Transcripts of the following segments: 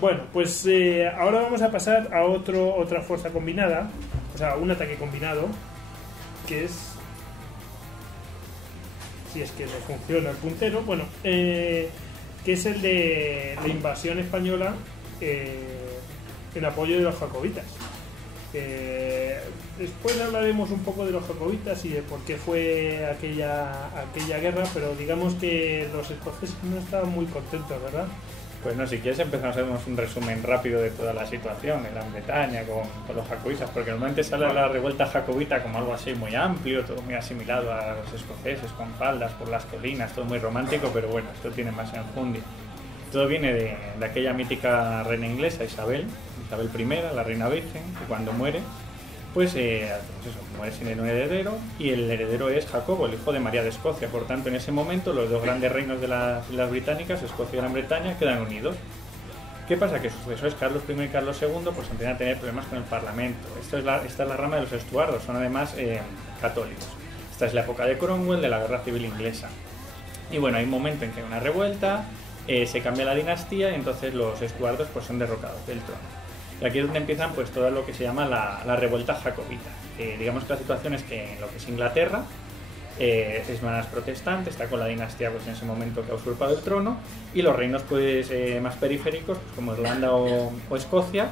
Bueno, pues ahora vamos a pasar a otra fuerza combinada, o sea, un ataque combinado, que es... si es que no funciona el puntero, bueno, que es el de la invasión española en apoyo de los jacobitas. Después hablaremos un poco de los jacobitas y de por qué fue aquella guerra, pero digamos que los escoceses no estaban muy contentos, ¿verdad? Pues no, si quieres empezamos a hacer un resumen rápido de toda la situación en Gran Bretaña con los jacobitas, porque normalmente sale la revuelta jacobita como algo así muy amplio, todo muy asimilado a los escoceses, con faldas por las colinas, todo muy romántico, pero bueno, esto tiene más enjundia. Todo viene de aquella mítica reina inglesa, Isabel I, la reina virgen, que cuando muere, pues eso, muere sin un heredero, y el heredero es Jacobo, el hijo de María de Escocia. Por tanto, en ese momento los dos grandes reinos de las Islas Británicas, Escocia y Gran Bretaña, quedan unidos. ¿Qué pasa? Que sus sucesores Carlos I y Carlos II pues empiezan a tener problemas con el Parlamento. Esta es la rama de los Estuardos, son además católicos. Esta es la época de Cromwell, de la Guerra Civil Inglesa. Y bueno, hay un momento en que hay una revuelta, se cambia la dinastía y entonces los Estuardos pues son derrocados del trono. Y aquí es donde empiezan pues todo lo que se llama la revuelta jacobita. Digamos que la situación es que en lo que es Inglaterra es más protestante, está con la dinastía pues en ese momento que ha usurpado el trono, y los reinos pues más periféricos, pues, como Irlanda o Escocia,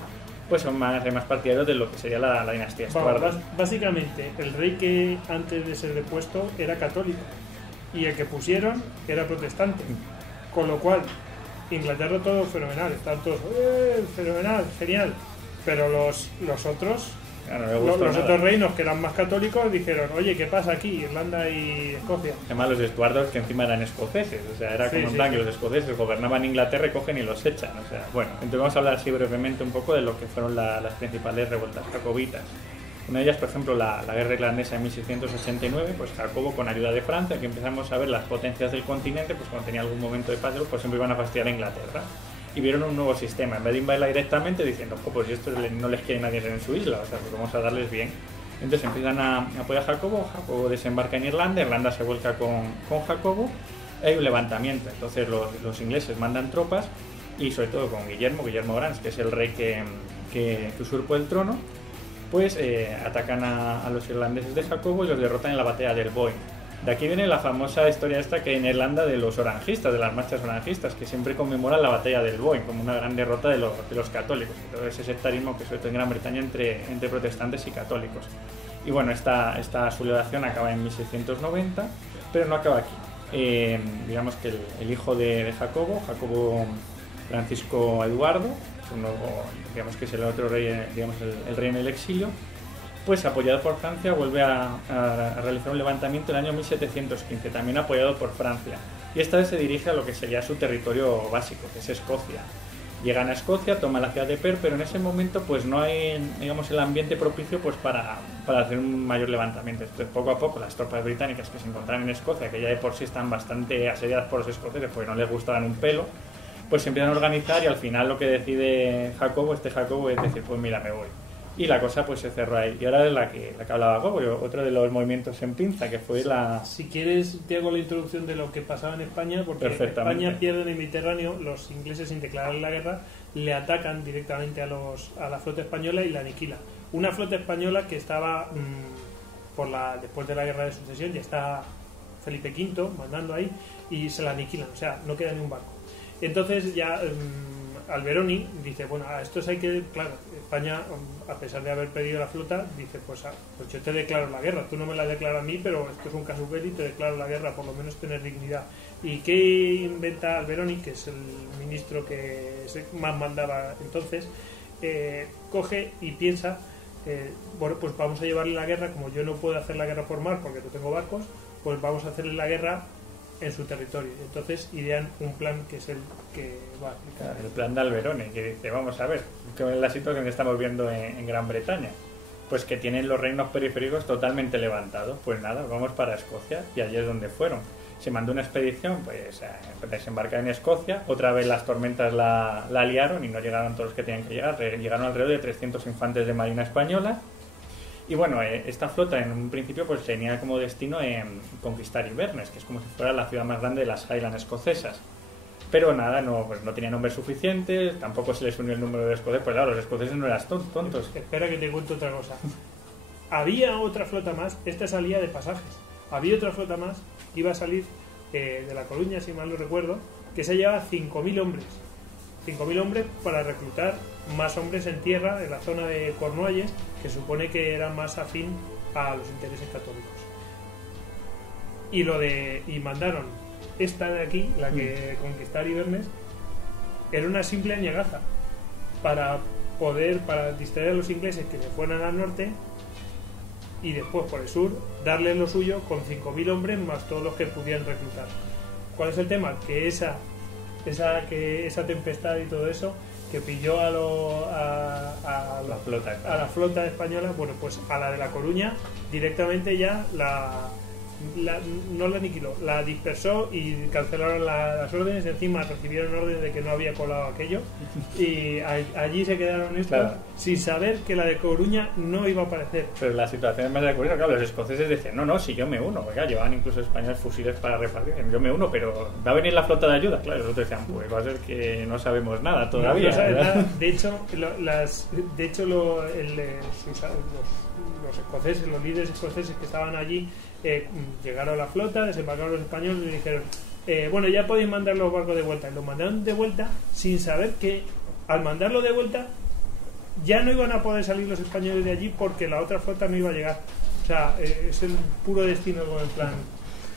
pues son más partidarios de lo que sería la dinastía Estuardo. Básicamente, el rey que antes de ser depuesto era católico y el que pusieron era protestante, con lo cual Inglaterra todo fenomenal, están todos fenomenal, genial, pero los otros, claro, los otros reinos que eran más católicos dijeron, oye, ¿qué pasa aquí? Irlanda y Escocia. Además los Estuardos que encima eran escoceses, o sea, era como un plan que los escoceses gobernaban Inglaterra y cogen y los echan, o sea, bueno, entonces vamos a hablar así brevemente un poco de lo que fueron las principales revueltas jacobitas. Una de ellas, por ejemplo, la guerra irlandesa en 1689, pues Jacobo, con ayuda de Francia, que empezamos a ver las potencias del continente, pues cuando tenía algún momento de paz, pues siempre iban a fastidiar a Inglaterra. Y vieron un nuevo sistema, en vez de invadirla directamente, diciendo, pues esto no les quiere nadie en su isla, o sea, pues vamos a darles bien. Entonces empiezan a apoyar a Jacobo, Jacobo desembarca en Irlanda, Irlanda se vuelca con Jacobo, hay un levantamiento, entonces los ingleses mandan tropas, y sobre todo con Guillermo Orange, que es el rey que usurpó el trono, pues atacan a los irlandeses de Jacobo y los derrotan en la batalla del Boyne. De aquí viene la famosa historia esta que hay en Irlanda de los orangistas, de las marchas orangistas, que siempre conmemoran la batalla del Boyne como una gran derrota de los católicos, y todo ese sectarismo que sobre todo en Gran Bretaña entre protestantes y católicos. Y bueno, esta sublevación acaba en 1690, pero no acaba aquí. Digamos que el hijo de Jacobo Francisco Eduardo, digamos que es el otro rey, digamos el rey en el exilio, pues apoyado por Francia vuelve a realizar un levantamiento en el año 1715, también apoyado por Francia, y esta vez se dirige a lo que sería su territorio básico, que es Escocia. Llegan a Escocia, toman la ciudad de Perth, pero en ese momento pues no hay, digamos, el ambiente propicio pues para hacer un mayor levantamiento. Entonces poco a poco las tropas británicas que se encontraban en Escocia, que ya de por sí están bastante asediadas por los escoceses porque no les gustaban un pelo, pues se empiezan a organizar, y al final lo que decide Jacobo es decir, pues mira, me voy. Y la cosa pues se cerró ahí. Y ahora es la que hablaba Jacobo, otro de los movimientos en pinza, que fue la... Si quieres, te hago la introducción de lo que pasaba en España, porque España pierde en el Mediterráneo, los ingleses, sin declarar la guerra, le atacan directamente a la flota española y la aniquilan. Una flota española que estaba, después de la guerra de sucesión, ya está Felipe V mandando ahí, y se la aniquilan, o sea, no queda ni un barco. Entonces ya Alberoni dice, bueno, a estos hay que, claro, España, a pesar de haber perdido la flota, dice, pues yo te declaro la guerra, tú no me la declaras a mí, pero esto es un casus belli, te declaro la guerra, por lo menos tener dignidad. ¿Y qué inventa Alberoni, que es el ministro que más mandaba entonces? Coge y piensa, bueno, pues vamos a llevarle la guerra, como yo no puedo hacer la guerra por mar porque no tengo barcos, pues vamos a hacerle la guerra en su territorio. Entonces idean un plan que es el que va a aplicar. El plan de Alberoni, que dice, vamos a ver, ¿qué es la situación que estamos viendo en Gran Bretaña? Pues que tienen los reinos periféricos totalmente levantados. Pues nada, vamos para Escocia, y allí es donde fueron. Se mandó una expedición, pues a desembarcar en Escocia. Otra vez las tormentas la liaron y no llegaron todos los que tenían que llegar. Llegaron alrededor de 300 infantes de marina española. Y bueno, esta flota en un principio pues tenía como destino conquistar Inverness, que es como si fuera la ciudad más grande de las Highlands escocesas. Pero nada, pues no tenían hombres suficientes, tampoco se les unió el número de escoceses, pues claro, los escoceses no eran tontos. Espera que te cuento otra cosa. Había otra flota más, esta salía de pasajes. Había otra flota más que iba a salir de La Coruña, si mal no recuerdo, que se llevaba 5.000 hombres. 5.000 hombres para reclutar más hombres en tierra en la zona de Cornualles, que supone que era más afín a los intereses católicos. Y mandaron esta de aquí, la que conquistar Inverness, era una simple añagaza para distraer a los ingleses que se fueran al norte y después por el sur darles lo suyo con 5.000 hombres más todos los que pudieran reclutar. ¿Cuál es el tema? Que esa tempestad y todo eso que pilló a la flota española, bueno, pues a la de La Coruña directamente ya no la aniquiló, la dispersó y cancelaron las órdenes. Encima recibieron órdenes de que no había colado aquello y allí se quedaron estos, claro, sin saber que la de Coruña no iba a aparecer. Pero la situación es más de curiosa, claro, los escoceses decían, no, si yo me uno, oiga, llevaban incluso españoles fusiles para repartir, yo me uno, pero ¿va a venir la flota de ayuda? Claro, los otros decían, pues va a ser que no sabemos nada todavía. No sabes nada. De hecho, los escoceses, los líderes escoceses que estaban allí, llegaron a la flota, desembarcaron los españoles y dijeron, bueno, ya podéis mandar los barcos de vuelta. Y los mandaron de vuelta sin saber que al mandarlo de vuelta ya no iban a poder salir los españoles de allí porque la otra flota no iba a llegar. O sea, es el puro destino con el plan.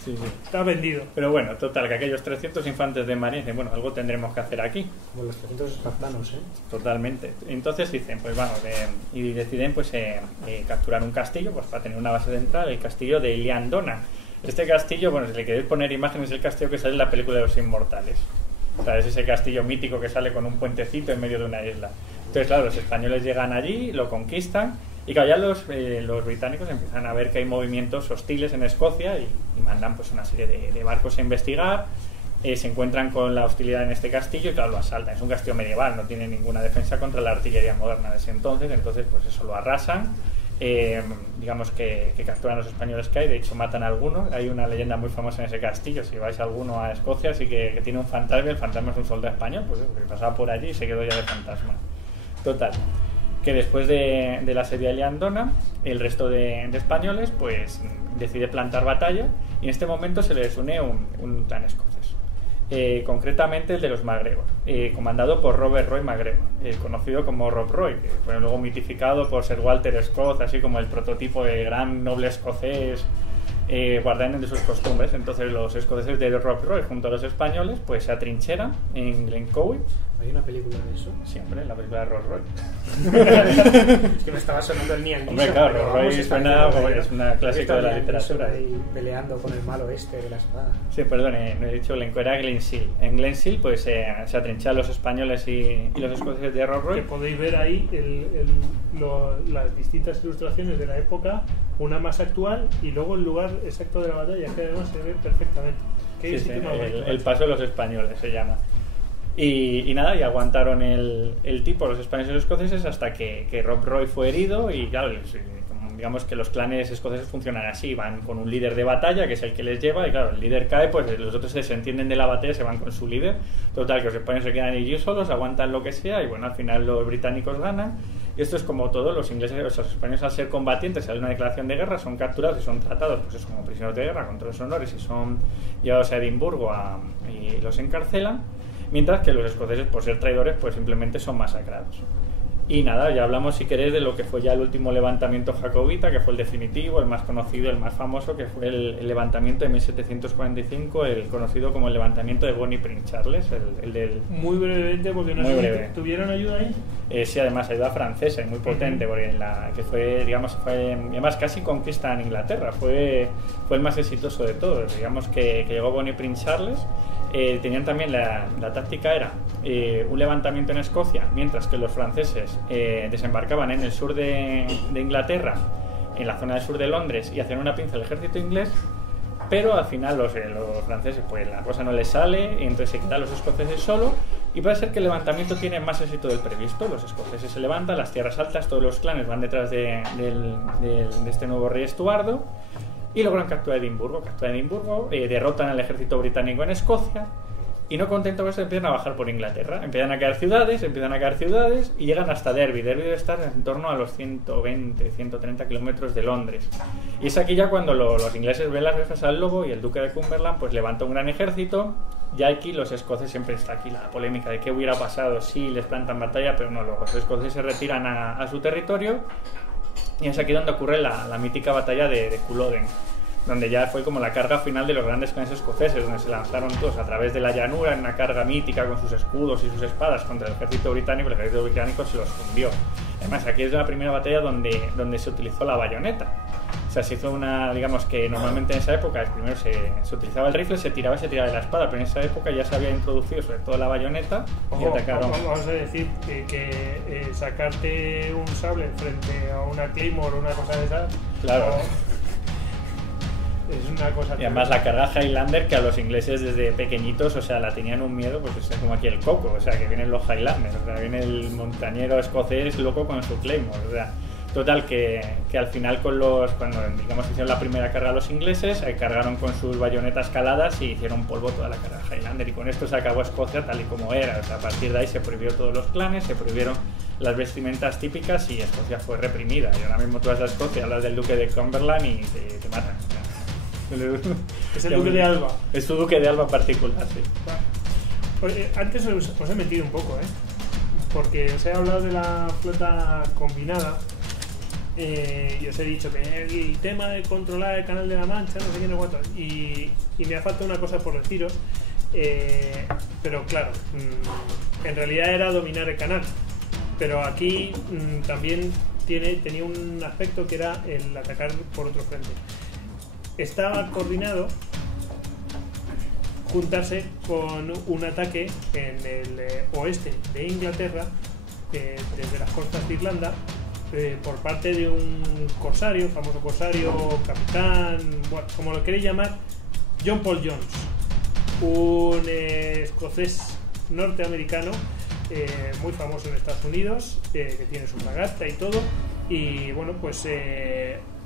Sí. Está vendido. Pero bueno, total, que aquellos 300 infantes de marina dicen, bueno, algo tendremos que hacer aquí. Como los 300 espartanos, Totalmente. Entonces dicen, pues vamos, y deciden pues capturar un castillo pues para tener una base de entrada, el castillo de Liandona. Este castillo, bueno, si le queréis poner imágenes, es el castillo que sale en la película de Los Inmortales. O sea, es ese castillo mítico que sale con un puentecito en medio de una isla. Entonces, claro, los españoles llegan allí, lo conquistan. Y claro, ya los británicos empiezan a ver que hay movimientos hostiles en Escocia y mandan pues una serie de barcos a investigar. Se encuentran con la hostilidad en este castillo y claro, lo asaltan. Es un castillo medieval, no tiene ninguna defensa contra la artillería moderna de ese entonces pues eso lo arrasan. Digamos que capturan a los españoles que hay, de hecho matan a algunos. Hay una leyenda muy famosa en ese castillo, si vais alguno a Escocia, sí que tiene un fantasma, y el fantasma es un soldado español, pues que pasaba por allí y se quedó ya de fantasma. Total, que después de la asedio de Liandona, el resto de españoles pues decide plantar batalla y en este momento se les une un clan escocés, concretamente el de los MacGregor, comandado por Robert Roy MacGregor, conocido como Rob Roy, que fue luego mitificado por Sir Walter Scott, así como el prototipo de gran noble escocés, guardián de sus costumbres. Entonces los escoceses de Rob Roy junto a los españoles pues se atrincheran en Glencoe. ¿Hay una película de eso? Siempre, la película de Rob Roy. Es que me estaba sonando el Nian. Hombre, claro, Rob Roy es una clásica de la literatura. Ahí peleando con el malo de la espada. Sí, perdón, no he dicho Glencoe, era Glenside. En Glenside pues se atrincheran los españoles y los escoceses de Rob Roy. Que podéis ver ahí las distintas ilustraciones de la época, una más actual y luego el lugar exacto de la batalla, que además se ve perfectamente. Sí, el paso de los españoles se llama. Y nada, y aguantaron el tipo, los españoles y los escoceses, hasta que Rob Roy fue herido. Y claro, digamos que los clanes escoceses funcionan así, van con un líder de batalla que es el que les lleva, y claro, el líder cae, pues los otros se desentienden de la batalla, se van con su líder. Total, que los españoles se quedan allí solos, aguantan lo que sea, y bueno, al final los británicos ganan. Y esto es como todo, los ingleses, los españoles, al ser combatientes, al hacer una declaración de guerra, son capturados y son tratados pues eso, como prisioneros de guerra con todos los honores, y son llevados a Edimburgo y los encarcelan. Mientras que los escoceses, por ser traidores, pues simplemente son masacrados. Y nada, ya hablamos, si queréis, de lo que fue ya el último levantamiento jacobita, que fue el definitivo, el más conocido, el más famoso, que fue el levantamiento de 1745, el conocido como el levantamiento de Bonnie Prince Charles, el del... Muy brevemente, porque no sé si tuvieron ayuda ahí. Sí, además ayuda francesa y muy potente, porque que fue, digamos, además casi conquista en Inglaterra, fue el más exitoso de todos. Digamos que llegó Bonnie Prince Charles. Tenían también la táctica era un levantamiento en Escocia, mientras que los franceses desembarcaban en el sur de Inglaterra, en la zona del sur de Londres, y hacían una pinza al ejército inglés. Pero al final los franceses pues la cosa no les sale, y entonces se quedan los escoceses solo, y puede ser que el levantamiento tiene más éxito del previsto. Los escoceses se levantan, las tierras altas, todos los clanes van detrás de este nuevo rey Estuardo, y logran capturar Edimburgo, derrotan al ejército británico en Escocia, Y no contento con esto, empiezan a bajar por Inglaterra. Empiezan a caer ciudades y llegan hasta Derby. Derby debe estar en torno a los 120, 130 kilómetros de Londres. Y es aquí ya cuando los ingleses ven las rejas al lobo y el duque de Cumberland pues levanta un gran ejército. Ya aquí los escoceses, siempre está aquí la polémica de qué hubiera pasado si les plantan batalla, pero no, los escoceses se retiran a su territorio. Y es aquí donde ocurre la mítica batalla de Culloden, donde ya fue como la carga final de los grandes clanes escoceses, donde se lanzaron todos a través de la llanura en una carga mítica con sus escudos y sus espadas contra el ejército británico. El ejército británico se los fundió. Además, aquí es la primera batalla donde se utilizó la bayoneta. O sea, se hizo una, digamos que normalmente en esa época primero se utilizaba el rifle, se tiraba de la espada, pero en esa época ya se había introducido sobre todo la bayoneta y atacaron. Vamos a decir que sacarte un sable frente a una Claymore o una cosa de esas. Claro. Es una cosa. Y además la carga Highlander, que a los ingleses desde pequeñitos, o sea, la tenían un miedo, pues es como aquí el coco, o sea, que vienen los Highlanders, o sea, viene el montañero escocés loco con su Claymore, o sea. Total, que al final cuando digamos hicieron la primera carga a los ingleses, cargaron con sus bayonetas caladas y hicieron polvo toda la carga Highlander, y con esto se acabó Escocia tal y como era. O sea, a partir de ahí se prohibió todos los clanes, se prohibieron las vestimentas típicas y Escocia fue reprimida. Y ahora mismo tú vas a Escocia, hablas del duque de Cumberland y te matan. Es el duque de Alba. Es tu duque de Alba en particular, sí. Oye, antes os he metido un poco, porque os he hablado de la flota combinada. Y os he dicho que el tema de controlar el canal de la Mancha, no sé qué, no cuánto, y me ha faltado una cosa por deciros, pero claro, en realidad era dominar el canal, pero aquí también tenía un aspecto que era el atacar por otro frente. Estaba coordinado juntarse con un ataque en el oeste de Inglaterra, desde las costas de Irlanda, por parte de un corsario, famoso corsario, capitán, bueno, como lo queréis llamar, John Paul Jones, un escocés norteamericano muy famoso en Estados Unidos, que tiene su fragata y todo, y bueno, pues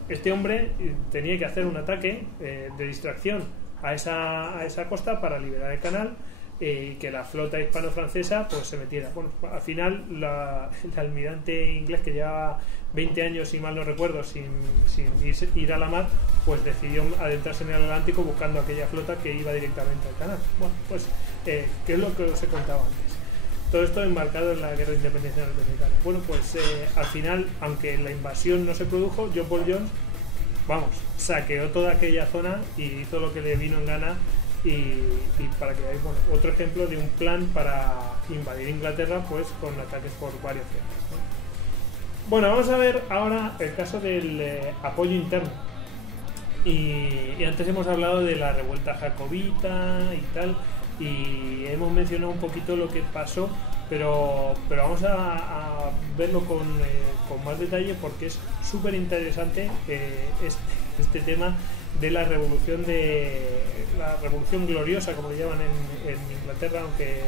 este hombre tenía que hacer un ataque de distracción a esa costa para liberar el canal y que la flota hispano-francesa pues se metiera. Bueno, al final el almirante inglés, que llevaba 20 años, si mal no recuerdo, sin ir a la mar, pues decidió adentrarse en el Atlántico buscando aquella flota que iba directamente al canal. Bueno, pues ¿qué es lo que os he contado antes? Todo esto enmarcado en la guerra de independencia norteamericana. Bueno, pues al final, aunque la invasión no se produjo, John Paul Jones, saqueó toda aquella zona y hizo lo que le vino en gana. Y para que veáis, bueno, otro ejemplo de un plan para invadir Inglaterra, pues con ataques por varios frentes, ¿no? Bueno, vamos a ver ahora el caso del apoyo interno. Y antes hemos hablado de la revuelta jacobita y tal, y hemos mencionado un poquito lo que pasó, pero vamos a verlo con más detalle, porque es súper interesante este tema de la revolución gloriosa, como le llaman en Inglaterra, aunque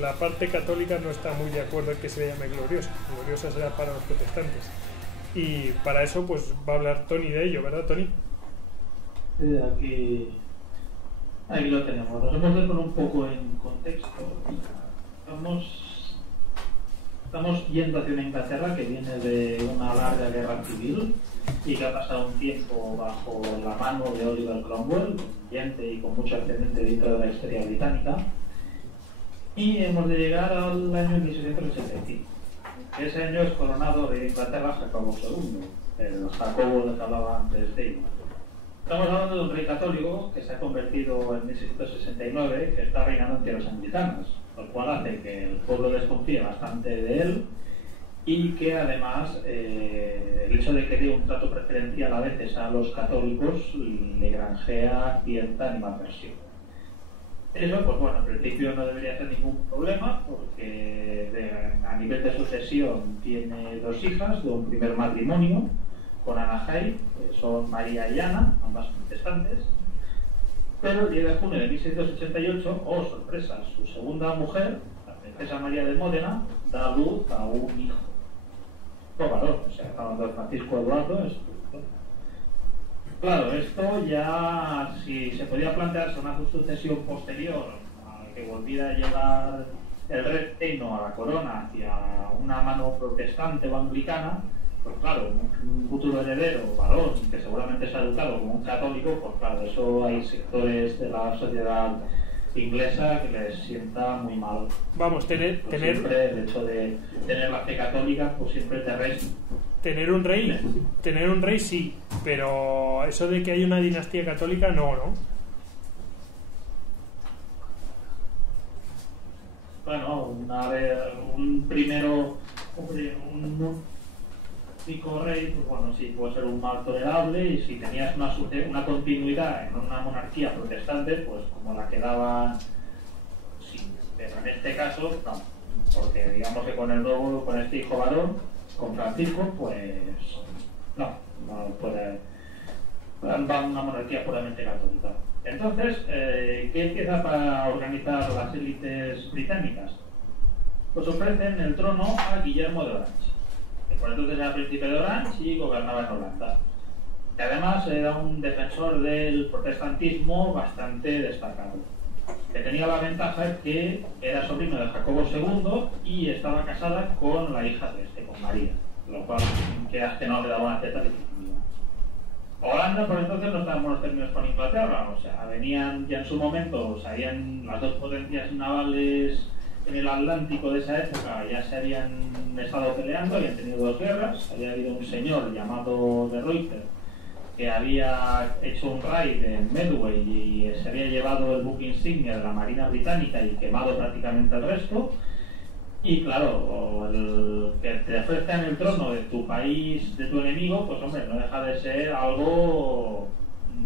la parte católica no está muy de acuerdo en que se le llame gloriosa. Gloriosa será para los protestantes, y para eso pues va a hablar Tony de ello, ¿verdad, Tony? Aquí lo tenemos. Nos hemos de poner un poco en contexto. Estamos yendo hacia una Inglaterra que viene de una larga guerra civil y que ha pasado un tiempo bajo la mano de Oliver Cromwell, brillante y con mucho ascendente dentro de la historia británica, y hemos de llegar al año 1685. Ese año es coronado de Inglaterra Jacobo II, el Jacobo del que hablaba antes de él. Estamos hablando de un rey católico que se ha convertido en 1669, que está reinando en tierras anglicanas, lo cual hace que el pueblo desconfíe bastante de él, y que además el hecho de que dé un trato preferencial a veces a los católicos le granjea cierta animadversión. Eso, pues bueno, en principio no debería ser ningún problema, porque a nivel de sucesión tiene dos hijas de un primer matrimonio con Ana Hyde, que son María y Ana, ambas protestantes. Pero el 10 de junio de 1688, oh sorpresa, su segunda mujer, la princesa María de Módena, da luz a un hijo. No varón, o sea, hablando de Francisco Eduardo. Claro, esto ya, si se podía plantearse una sucesión posterior que volviera a llevar el reino a la corona hacia una mano protestante o anglicana, pues claro, un futuro heredero, varón, que seguramente se ha educado como un católico, pues claro, eso hay sectores de la sociedad inglesa que les sienta muy mal. Vamos, tener siempre el hecho de tener la fe católica, pues siempre te resta. Tener un rey sí, pero eso de que hay una dinastía católica, no. Bueno, un único rey, pues bueno, sí, puede ser un mal tolerable, y si tenías una continuidad en una monarquía protestante, pues como la que daba, sí, pero en este caso, no, porque digamos que con este hijo varón, con Francisco, pues no puede, va una monarquía puramente católica. Entonces, ¿qué empieza para organizar las élites británicas? Pues ofrecen el trono a Guillermo de Orange, que por entonces era príncipe de Orange y gobernaba en Holanda. Y además era un defensor del protestantismo bastante destacado, que tenía la ventaja que era sobrino de Jacobo II y estaba casada con la hija de con María, lo cual que no le daba una cierta legitimidad. Holanda por entonces no estaba en buenos términos con Inglaterra, o sea, venían ya en su momento, sabían las dos potencias navales en el Atlántico de esa época, ya se habían estado peleando, habían tenido dos guerras, había habido un señor llamado de Ruyter que había hecho un raid en Medway y se había llevado el buque insignia de la Marina Británica y quemado prácticamente el resto. Y claro, el que te ofrezcan el trono de tu país, de tu enemigo, pues hombre, no deja de ser algo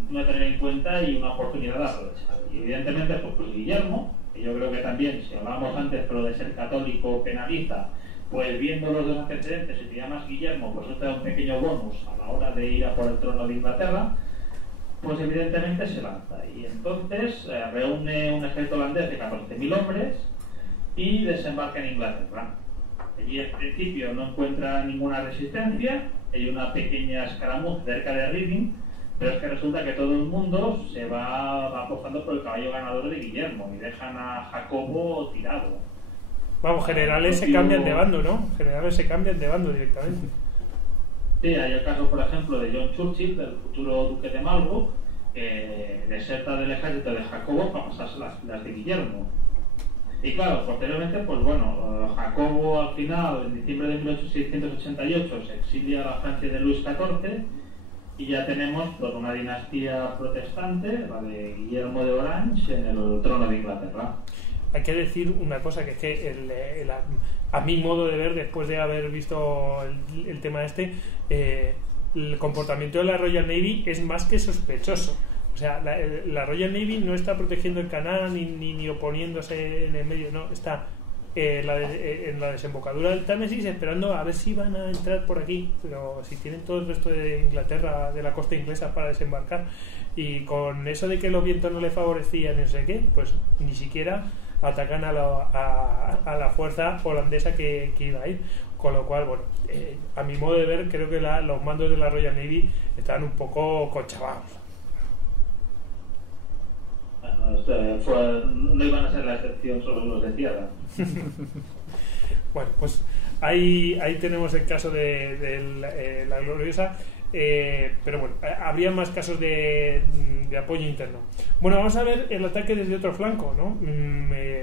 no tener en cuenta y una oportunidad de aprovechar. Y evidentemente, pues Guillermo, que yo creo que también, si hablábamos antes, pero de ser católico penaliza, pues viendo los dos antecedentes, si te llamas Guillermo, pues eso te da un pequeño bonus a la hora de ir a por el trono de Inglaterra, pues evidentemente se lanza. Y entonces reúne un ejército holandés de 14.000 hombres y desembarca en Inglaterra. Allí en principio no encuentra ninguna resistencia, hay una pequeña escaramuza cerca de Reading, pero es que resulta que todo el mundo se va apostando por el caballo ganador de Guillermo y dejan a Jacobo tirado. Vamos, generales se cambian de bando, ¿no? Generales se cambian de bando directamente. Sí, hay el caso, por ejemplo, de John Churchill, del futuro duque de Marlborough, que deserta del ejército de Jacobo para pasarse las de Guillermo. Y claro, posteriormente, pues bueno, Jacobo al final, en diciembre de 1688, se exilia a la Francia de Luis XIV y ya tenemos pues, una dinastía protestante, la de Guillermo de Orange, en el trono de Inglaterra. Hay que decir una cosa, que es que a mi modo de ver, después de haber visto el tema el comportamiento de la Royal Navy es más que sospechoso. O sea, la Royal Navy no está protegiendo el canal ni oponiéndose en el medio, no, está en la desembocadura del Támesis esperando a ver si van a entrar por aquí, pero si tienen todo el resto de Inglaterra, de la costa inglesa para desembarcar, y con eso de que los vientos no le favorecían no sé qué, pues ni siquiera atacan a la fuerza holandesa que iba a ir, con lo cual, bueno, a mi modo de ver, creo que los mandos de la Royal Navy están un poco conchavados. Bueno, no iban a ser la excepción solo los de tierra. Bueno, pues ahí tenemos el caso de la gloriosa, pero bueno, habría más casos de apoyo interno. Bueno, vamos a ver el ataque desde otro flanco, ¿no?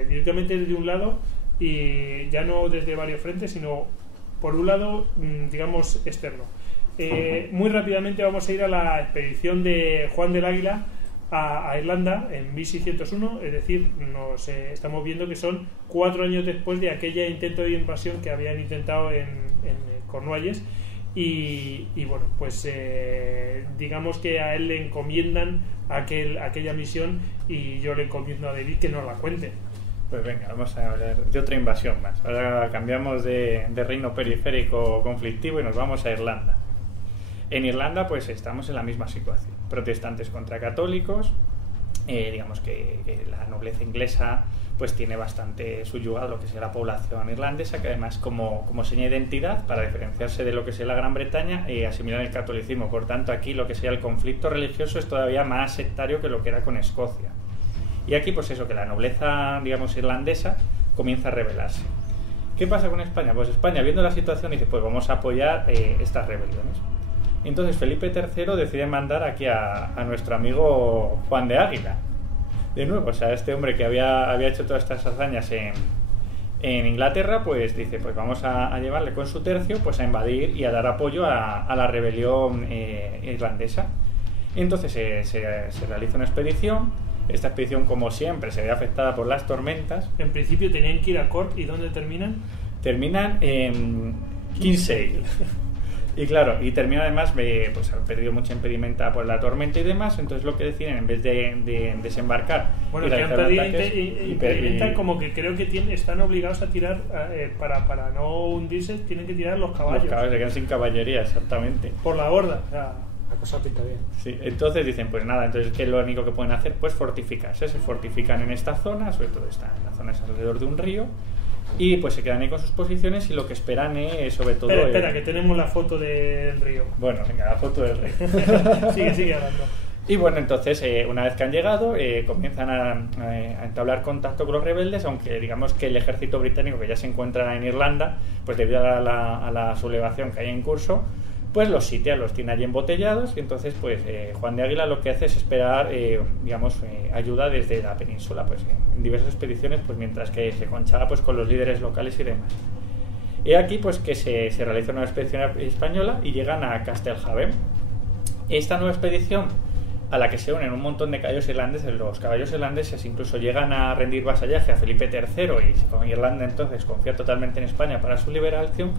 Directamente desde un lado, y ya no desde varios frentes, sino por un lado, digamos, externo. Muy rápidamente vamos a ir a la expedición de Juan del Águila a Irlanda en 1601, es decir, estamos viendo que son 4 años después de aquella intento de invasión que habían intentado en Cornualles, y bueno, pues digamos que a él le encomiendan aquella misión, y yo le encomiendo a David que nos la cuente. Pues venga, vamos a hablar de otra invasión más. Ahora cambiamos de reino periférico conflictivo y nos vamos a Irlanda. En Irlanda pues estamos en la misma situación, protestantes contra católicos, digamos que la nobleza inglesa pues tiene bastante subyugado lo que sea la población irlandesa, que además como seña de identidad, para diferenciarse de lo que sea la Gran Bretaña, asimilan el catolicismo. Por tanto, aquí lo que sea el conflicto religioso es todavía más sectario que lo que era con Escocia. Y aquí pues eso, que la nobleza, digamos, irlandesa comienza a rebelarse. ¿Qué pasa con España? Pues España, viendo la situación, dice, pues vamos a apoyar estas rebeliones. Entonces Felipe III decide mandar aquí a nuestro amigo Juan de Águila. De nuevo, o sea, este hombre que había hecho todas estas hazañas en Inglaterra, pues dice, pues vamos a llevarle con su tercio pues a invadir y a dar apoyo a la rebelión irlandesa. Entonces se realiza una expedición. Esta expedición, como siempre, se ve afectada por las tormentas. En principio tenían que ir a Cork, ¿y dónde terminan? Terminan en Kinsale. Y claro, y termina además, pues han perdido mucha impedimenta por la tormenta y demás, entonces lo que deciden, en vez de desembarcar... Bueno, que han perdido impedimenta, como que creo que están obligados a tirar, para no hundirse, tienen que tirar los caballos. Los caballos se quedan sin caballería, exactamente. Por la borda, o sea... La cosa pinta bien. Sí, entonces dicen, pues nada, entonces ¿qué es lo único que pueden hacer? Pues fortificarse, se fortifican en esta zona, sobre todo está en las zonas alrededor de un río, y pues se quedan ahí con sus posiciones y lo que esperan es sobre todo... Espera, que tenemos la foto del río. Bueno, venga, la foto del río. sigue hablando. Y bueno, entonces una vez que han llegado comienzan a entablar contacto con los rebeldes, aunque digamos que el ejército británico, que ya se encuentra en Irlanda, pues debido a la sublevación que hay en curso, pues los sitia, los tiene allí embotellados, y entonces pues Juan de Águila lo que hace es esperar ayuda desde la península, pues en diversas expediciones, pues mientras que se conchaba pues con los líderes locales y demás. Y aquí pues que se realiza una expedición española y llegan a Castlehaven. Esta nueva expedición, a la que se unen un montón de caballos irlandeses, los caballos irlandeses incluso llegan a rendir vasallaje a Felipe III, y con Irlanda entonces confía totalmente en España para su liberación,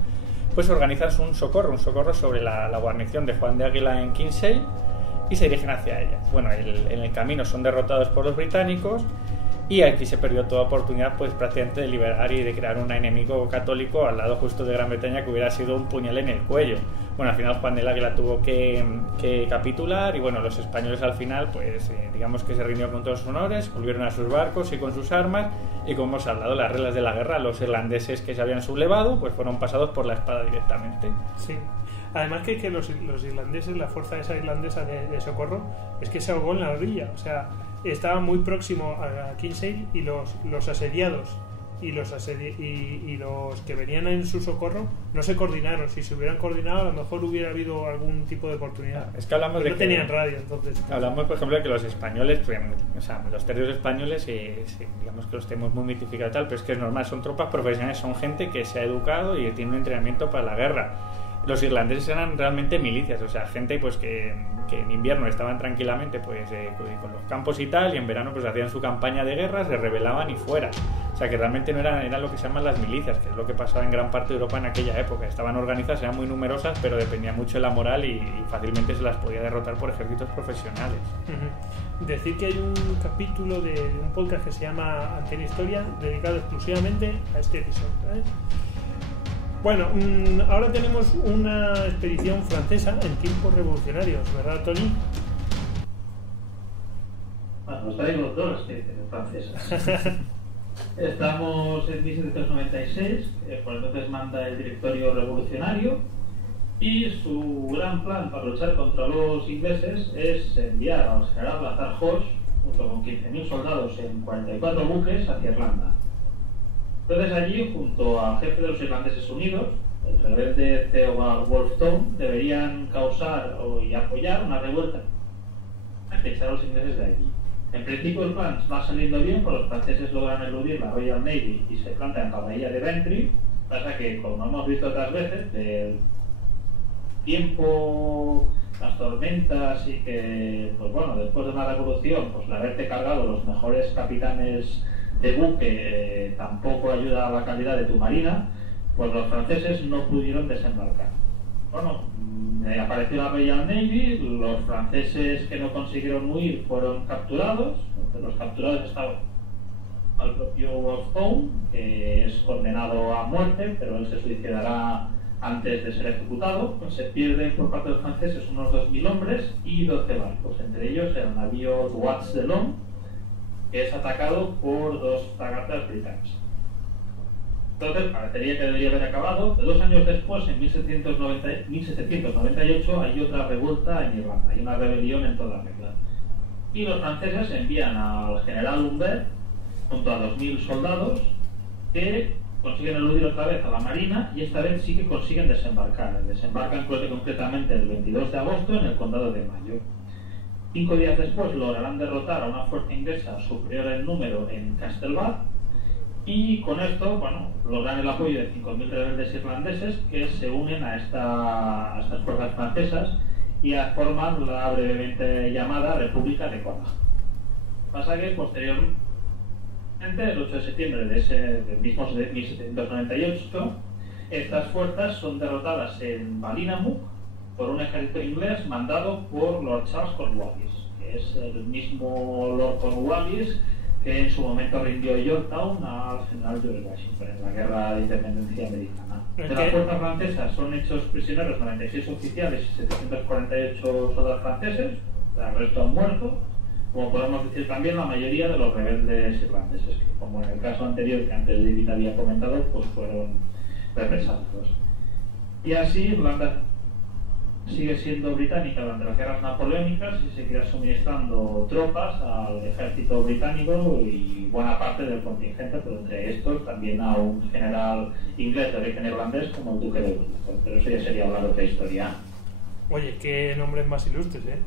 pues organizan un socorro sobre la guarnición de Juan de Águila en Kinsale y se dirigen hacia ella. Bueno, en el camino son derrotados por los británicos y aquí se perdió toda oportunidad pues prácticamente de liberar y de crear un enemigo católico al lado justo de Gran Bretaña, que hubiera sido un puñal en el cuello. Bueno, al final Juan de Águila tuvo que capitular y bueno, los españoles al final pues digamos que se rindieron con todos sus honores, volvieron a sus barcos y con sus armas, y como hemos hablado, las reglas de la guerra, los irlandeses que se habían sublevado pues fueron pasados por la espada directamente. Sí. Además que los irlandeses, la fuerza esa irlandesa de socorro, es que se ahogó en la orilla, o sea, estaba muy próximo a Kinsale, y los asediados y los que venían en su socorro no se coordinaron. Si se hubieran coordinado, a lo mejor hubiera habido algún tipo de oportunidad. Es que hablamos de no tenían radio, entonces. Hablamos, por ejemplo, de que los españoles, o sea, los territorios españoles, digamos que los tenemos muy mitificados y tal, pero es que es normal, son tropas profesionales, son gente que se ha educado y tiene un entrenamiento para la guerra. Los irlandeses eran realmente milicias, o sea, gente pues que en invierno estaban tranquilamente pues con los campos y tal, y en verano pues hacían su campaña de guerra, se rebelaban y fuera. O sea, que realmente no eran lo que se llaman las milicias, que es lo que pasaba en gran parte de Europa en aquella época. Estaban organizadas, eran muy numerosas, pero dependía mucho de la moral y fácilmente se las podía derrotar por ejércitos profesionales. Decir que hay un capítulo de un podcast que se llama Antena Historia, dedicado exclusivamente a este episodio, ¿sabes? Bueno, ahora tenemos una expedición francesa en tiempos revolucionarios, ¿verdad, Tony? Bueno, nos traigo dos expediciones francesas. Estamos en 1796, por entonces manda el Directorio Revolucionario, y su gran plan para luchar contra los ingleses es enviar al general Lazare Hoche, junto con 15.000 soldados en 44 buques, hacia Irlanda. Entonces allí, junto al jefe de los Irlandeses Unidos, el rebelde Theobald Wolfe, deberían causar y apoyar una revuelta que echar a los ingleses de allí. En principio el plan va saliendo bien, pues los franceses logran eludir la Royal Navy y se plantan en la bahía de Bantry. Pasa que, como hemos visto otras veces, del tiempo, las tormentas y que, pues bueno, después de una revolución, pues el haberte cargado los mejores capitanes de buque tampoco ayuda a la calidad de tu marina, pues los franceses no pudieron desembarcar. Bueno, apareció la Royal Navy, los franceses que no consiguieron huir fueron capturados. Entre los capturados estaba el propio Wolfe, que es condenado a muerte, pero él se suicidará antes de ser ejecutado. Pues se pierden por parte de los franceses unos 2.000 hombres y 12 barcos, entre ellos el navío Watts de Long, que es atacado por 2 fragatas británicas. Entonces parecería que debería haber acabado. 2 años después, en 1798, hay otra revuelta en Irlanda, hay una rebelión en toda regla. y los franceses envían al general Humbert junto a 2.000 soldados que consiguen eludir otra vez a la marina y esta vez sí que consiguen desembarcar. Desembarcan concretamente el 22 de agosto en el condado de Mayo. 5 días después lograrán derrotar a una fuerza inglesa superior en número en Castelbat y con esto, bueno, logran el apoyo de 5.000 rebeldes irlandeses que se unen a estas fuerzas francesas y forman la brevemente llamada República de Connacht. Pasa que posteriormente, el 8 de septiembre del mismo 1798, estas fuerzas son derrotadas en Ballinamuk por un ejército inglés mandado por Lord Charles Cornwallis, que es el mismo Lord Cornwallis que en su momento rindió Yorktown al general George Washington en la guerra de independencia americana. De las fuerzas francesas son hechos prisioneros 96 oficiales y 748 soldados franceses, el resto han muerto, como podemos decir también la mayoría de los rebeldes irlandeses, que como en el caso anterior que antes David había comentado, pues fueron represados. Y así Irlanda sigue siendo británica durante las guerras napoleónicas y seguirá suministrando tropas al ejército británico y buena parte del contingente, pero entre estos también a un general inglés de origen irlandés como el duque de Wellington, pero eso ya sería hablar de otra historia. Oye, qué nombres más ilustres, ¿eh?